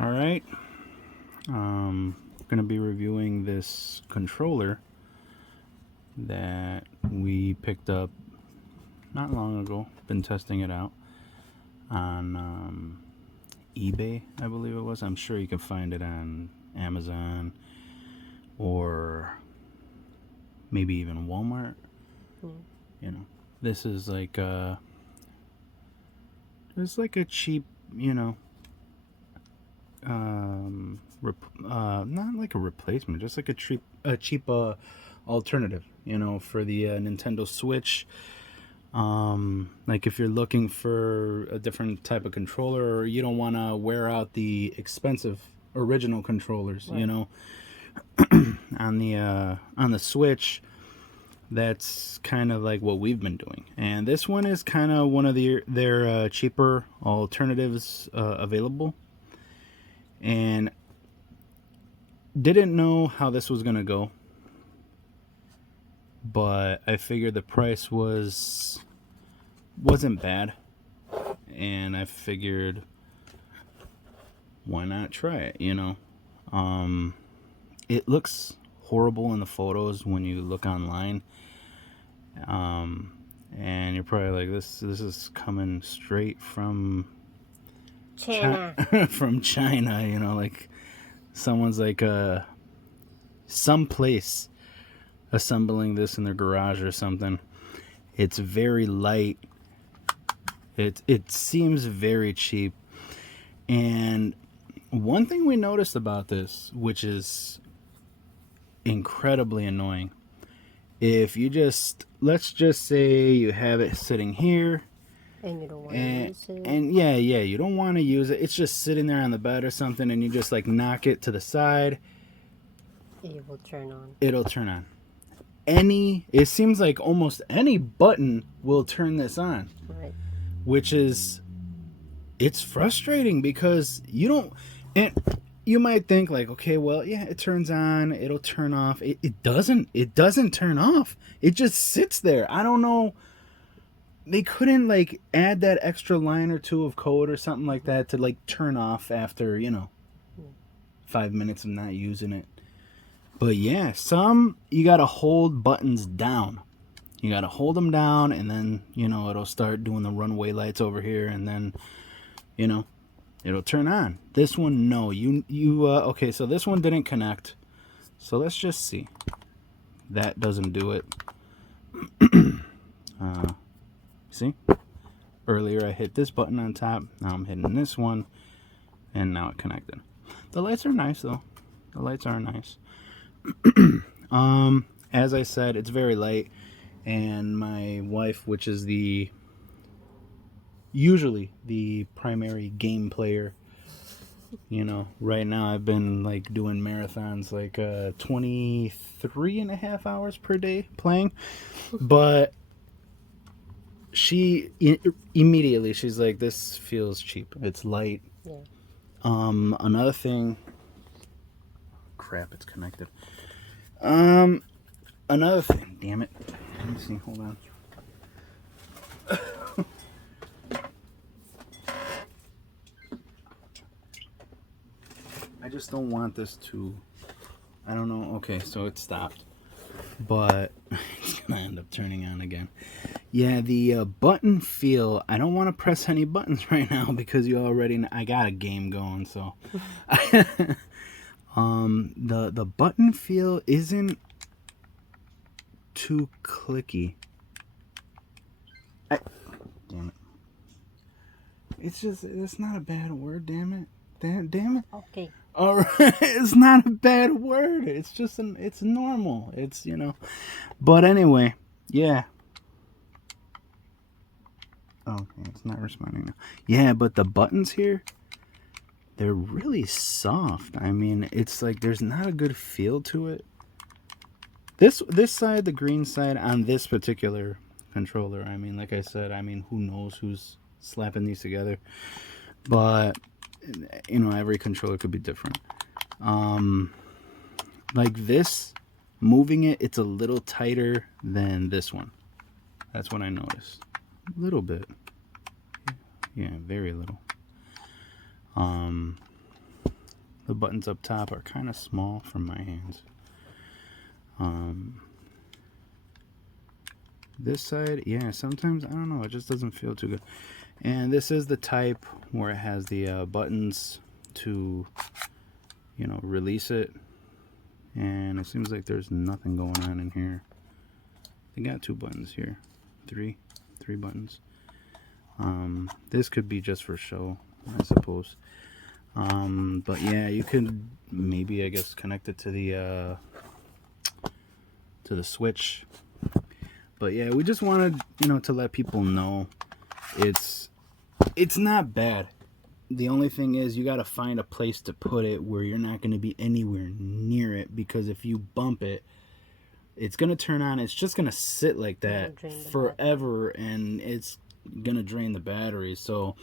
All right. Going to be reviewing this controller that we picked up not long ago. Been testing it out on eBay, I believe it was. I'm sure you can find it on Amazon or maybe even Walmart. Mm. You know, this is like it's like a cheap, you know, not like a replacement, just like a cheap alternative, you know, for the Nintendo Switch. Like if you're looking for a different type of controller, or you don't want to wear out the expensive original controllers, you Right. know, on the Switch. That's kind of like what we've been doing, and this one is kind of one of their cheaper alternatives available. And didn't know how this was gonna go, but I figured the price wasn't bad, and I figured why not try it, you know. Um, it looks horrible in the photos when you look online, um, and you're probably like, this is coming straight from China. from China, you know, like someone's like some place assembling this in their garage or something. It's very light. It seems very cheap. And one thing we noticed about this, which is incredibly annoying, if you just let's just say you have it sitting here And you don't want to and use it. and yeah, you don't want to use it. It's just sitting there on the bed or something, and you just like knock it to the side, It will turn on. it'll turn on. It seems like almost any button will turn this on, Right. which is it's frustrating because you don't. And you might think like, okay, well, yeah, it turns on, it'll turn off. It doesn't turn off. It just sits there. I don't know. They couldn't like add that extra line or two of code or something like that to like turn off after, you know, Mm. 5 minutes of not using it. But yeah, some you gotta hold buttons down. You gotta hold them down, and then you know it'll start doing the runway lights over here, and then you know it'll turn on. This one, no. Okay, so this one didn't connect. So let's just see. That doesn't do it. See? Earlier I hit this button on top. Now I'm hitting this one, and now it connected. The lights are nice though. The lights are nice. As I said, it's very light, and my wife, which is the usually the primary game player, you know, right now I've been like doing marathons like 23 and a half hours per day playing. But immediately she's like, this feels cheap, it's light. Yeah. Another thing, crap, it's connected. um Another thing, damn it, let me see, hold on. I just don't want this to, I don't know. Okay, so it stopped, but it's gonna end up turning on again. Yeah, the button feel. I don't want to press any buttons right now because you already. I got a game going, so. The button feel isn't too clicky. Damn it! It's not a bad word. Damn it! Damn it! Okay. All right, it's not a bad word. It's just it's normal. It's But anyway, yeah. Okay, it's not responding now. Yeah, but the buttons here, they're really soft. I mean, it's like there's not a good feel to it. This side, the green side on this particular controller. I mean, like I said, I mean, who knows who's slapping these together? But every controller could be different. Like this, moving it's a little tighter than this one. That's what I noticed. A little bit. Yeah, very little. The buttons up top are kind of small for my hands. This side, yeah, sometimes, I don't know, it just doesn't feel too good. And this is the type where it has the buttons to, release it. And it seems like there's nothing going on in here. They got 2 buttons here. 3 buttons. This could be just for show, I suppose. But yeah, you could maybe, I guess, connect it to the switch. But yeah, we just wanted, to let people know it's not bad. The only thing is you got to find a place to put it where you're not going to be anywhere near it, because if you bump it, it's going to turn on. It's just going to sit like that forever, and it's going to drain the battery. So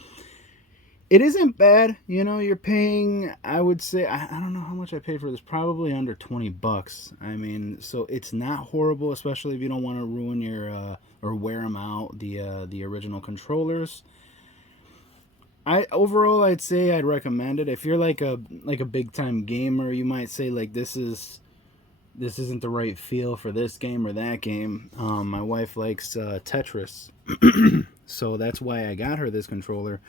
it isn't bad. You're paying, I would say, I don't know how much I paid for this, probably under $20. I mean, so it's not horrible, especially if you don't want to ruin your or wear them out, the original controllers. Overall, I'd say I'd recommend it. If you're like a big time gamer, you might say like this isn't the right feel for this game or that game. My wife likes Tetris, so that's why I got her this controller.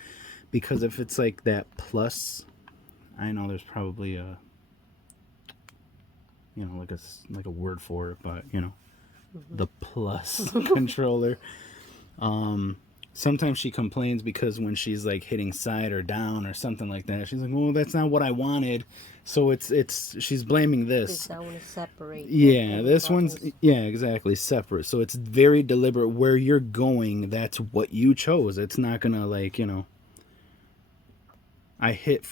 Because if it's like that plus, I know there's probably a, like a word for it, but the plus controller. Sometimes she complains because when she's like hitting side or down or something like that, she's like, "Well, that's not what I wanted." So she's blaming this. I want to separate. Yeah, this one's exactly separate. So it's very deliberate where you're going. That's what you chose. It's not gonna like I hit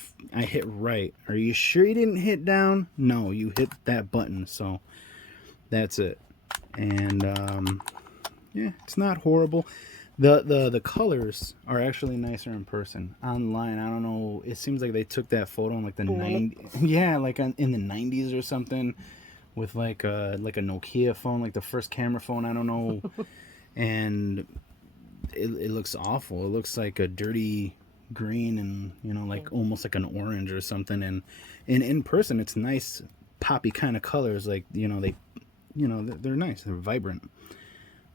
right. Are you sure you didn't hit down? No, you hit that button. So that's it. And yeah, it's not horrible. The colors are actually nicer in person. Online, I don't know. It seems like they took that photo in like the 90s. Yeah, like in the 90s or something, with like a Nokia phone, like the first camera phone. I don't know. And it looks awful. It looks like a dirty green and like almost like an orange or something. And in person, it's nice poppy kind of colors. Like they're nice. They're vibrant.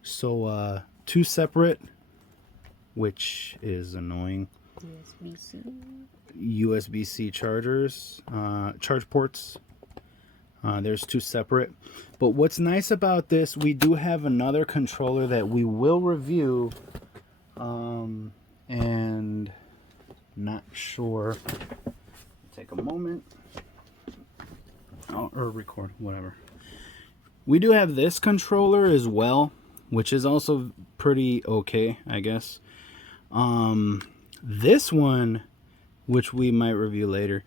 So 2 separate, which is annoying. USB-C chargers, charge ports. There's 2 separate. But what's nice about this, we do have another controller that we will review. And not sure. Take a moment. Or record, whatever. We do have this controller as well, which is also pretty okay, I guess. This one, which we might review later,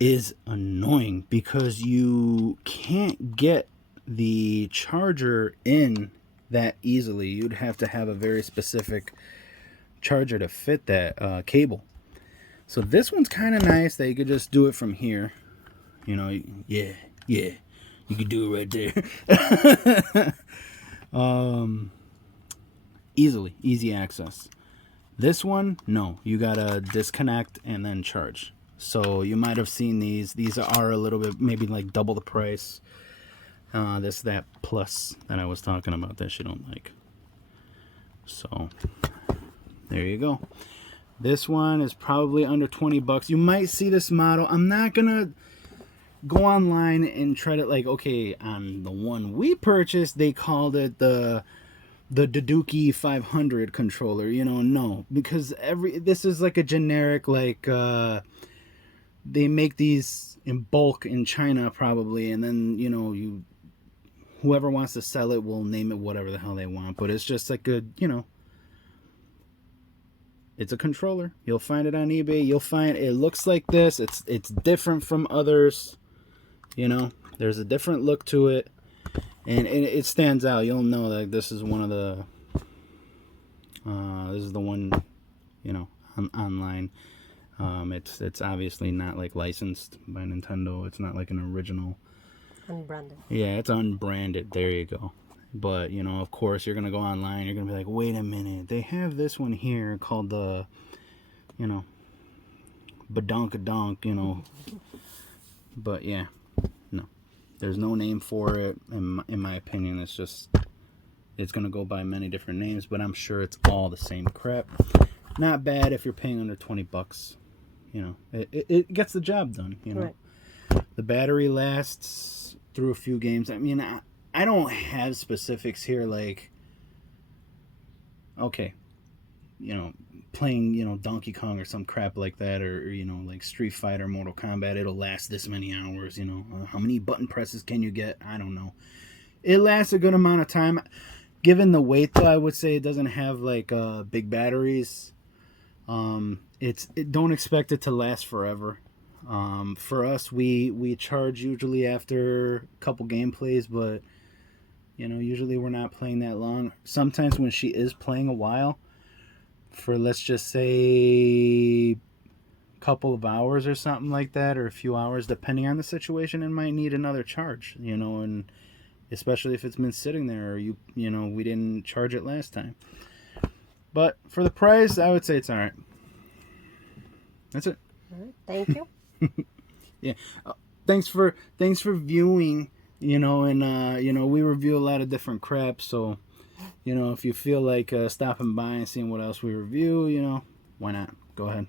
is annoying because you can't get the charger in that easily. You'd have to have a very specific charger to fit that cable. So this one's kind of nice that you could just do it from here. Yeah, you could do it right there. Easy access. This one, no, you gotta disconnect and then charge. So you might have seen these are a little bit, maybe like double the price. That plus that I was talking about that you don't like. So there you go. This one is probably under $20. You might see this model. I'm not gonna go online and try to okay, on the one we purchased, they called it the Duduki 500 controller. No, because this is like a generic they make these in bulk in China probably, and then whoever wants to sell it will name it whatever the hell they want, but it's just like it's a controller. You'll find it on eBay. You'll find it looks like this. It's different from others. There's a different look to it, and it stands out. You'll know that this is one of the this is the one online. It's obviously not like licensed by Nintendo. It's not like an original. Unbranded. Yeah, it's unbranded. There you go. But of course, you're gonna go online. You're gonna be like, wait a minute, they have this one here called the, Badonkadonk, But yeah, no, there's no name for it. In my opinion, it's gonna go by many different names, but I'm sure it's all the same crap. Not bad if you're paying under $20. You know, it gets the job done. You know, Right. the battery lasts through a few games. I mean, I don't have specifics here like, okay, you know, playing, you know, Donkey Kong or some crap like that, or you know, like Street Fighter, Mortal Kombat, it'll last this many hours. You know, how many button presses can you get? I don't know. It lasts a good amount of time. Given the weight, though, I would say it doesn't have like big batteries. Don't expect it to last forever. For us, we charge usually after a couple gameplays, but you know, usually we're not playing that long. Sometimes when she is playing a while, for let's just say a couple of hours or something like that, or a few hours, depending on the situation, it might need another charge. You know, and especially if it's been sitting there, or you know, we didn't charge it last time. But for the price, I would say it's all right. That's it. All right. Thank you. Yeah. Thanks for viewing. You know, and you know, we review a lot of different crap. So, you know, if you feel like stopping by and seeing what else we review, you know, why not? Go ahead.